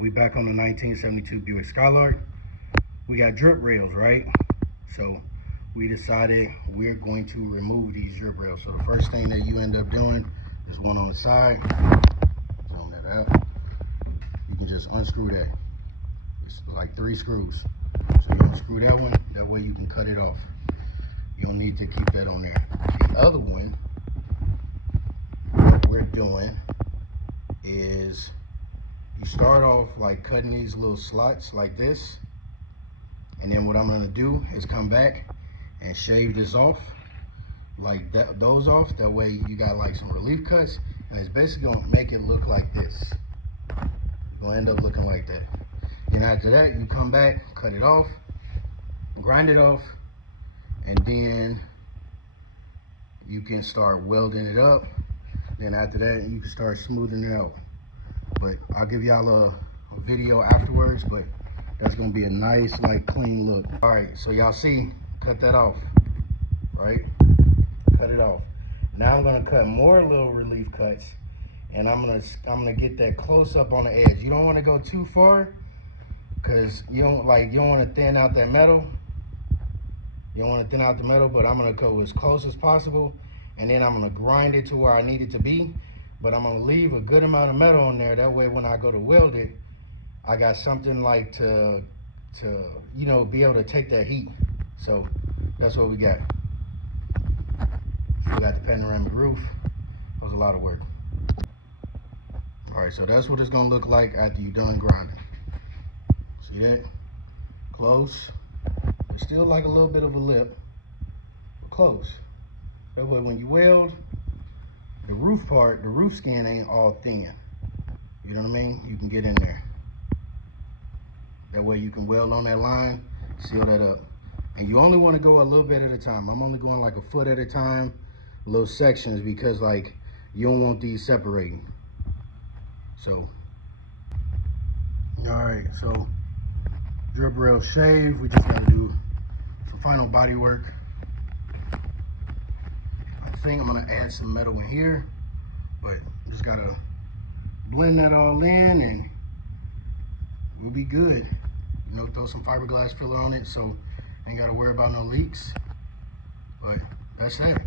we back on the 1972 Buick Skylark. We got drip rails, right? So we decided we're going to remove these drip rails. So the first thing that you end up doing is one on the side. Zoom that out. You can just unscrew that. It's like 3 screws. So you unscrew that one, that way you can cut it off. You don't need to keep that on there. The other one, what we're doing is you start off like cutting these little slots like this, and then what I'm going to do is come back and shave this off like that, those off. That way you got like some relief cuts, and it's basically going to make it look like this. It's going to end up looking like that. Then after that, you come back, cut it off, grind it off, and then you can start welding it up. Then after that, you can start smoothing it out. But I'll give y'all a video afterwards, but that's gonna be a nice, like, clean look. All right, so y'all see, cut that off, right? Cut it off. Now I'm gonna cut more little relief cuts, and I'm gonna get that close up on the edge. You don't wanna go too far, cause you don't wanna thin out that metal. You don't wanna thin out the metal, but I'm gonna go as close as possible, and then I'm gonna grind it to where I need it to be. But I'm gonna leave a good amount of metal on there. That way when I go to weld it, I got something like to you know, be able to take that heat. So that's what we got. We got the panoramic roof. That was a lot of work. All right, so that's what it's gonna look like after you're done grinding. See that? Close. It's still like a little bit of a lip, but close. That way when you weld, the roof part, the roof skin ain't all thin. You know what I mean? You can get in there. That way you can weld on that line, seal that up. And you only want to go a little bit at a time. I'm only going like a foot at a time, little sections, because like you don't want these separating. So, all right, so drip rail shave. We just got to do some final body work. I think I'm gonna add some metal in here, but just gotta blend that all in and we'll be good. You know, throw some fiberglass filler on it so ain't gotta worry about no leaks. But that's it.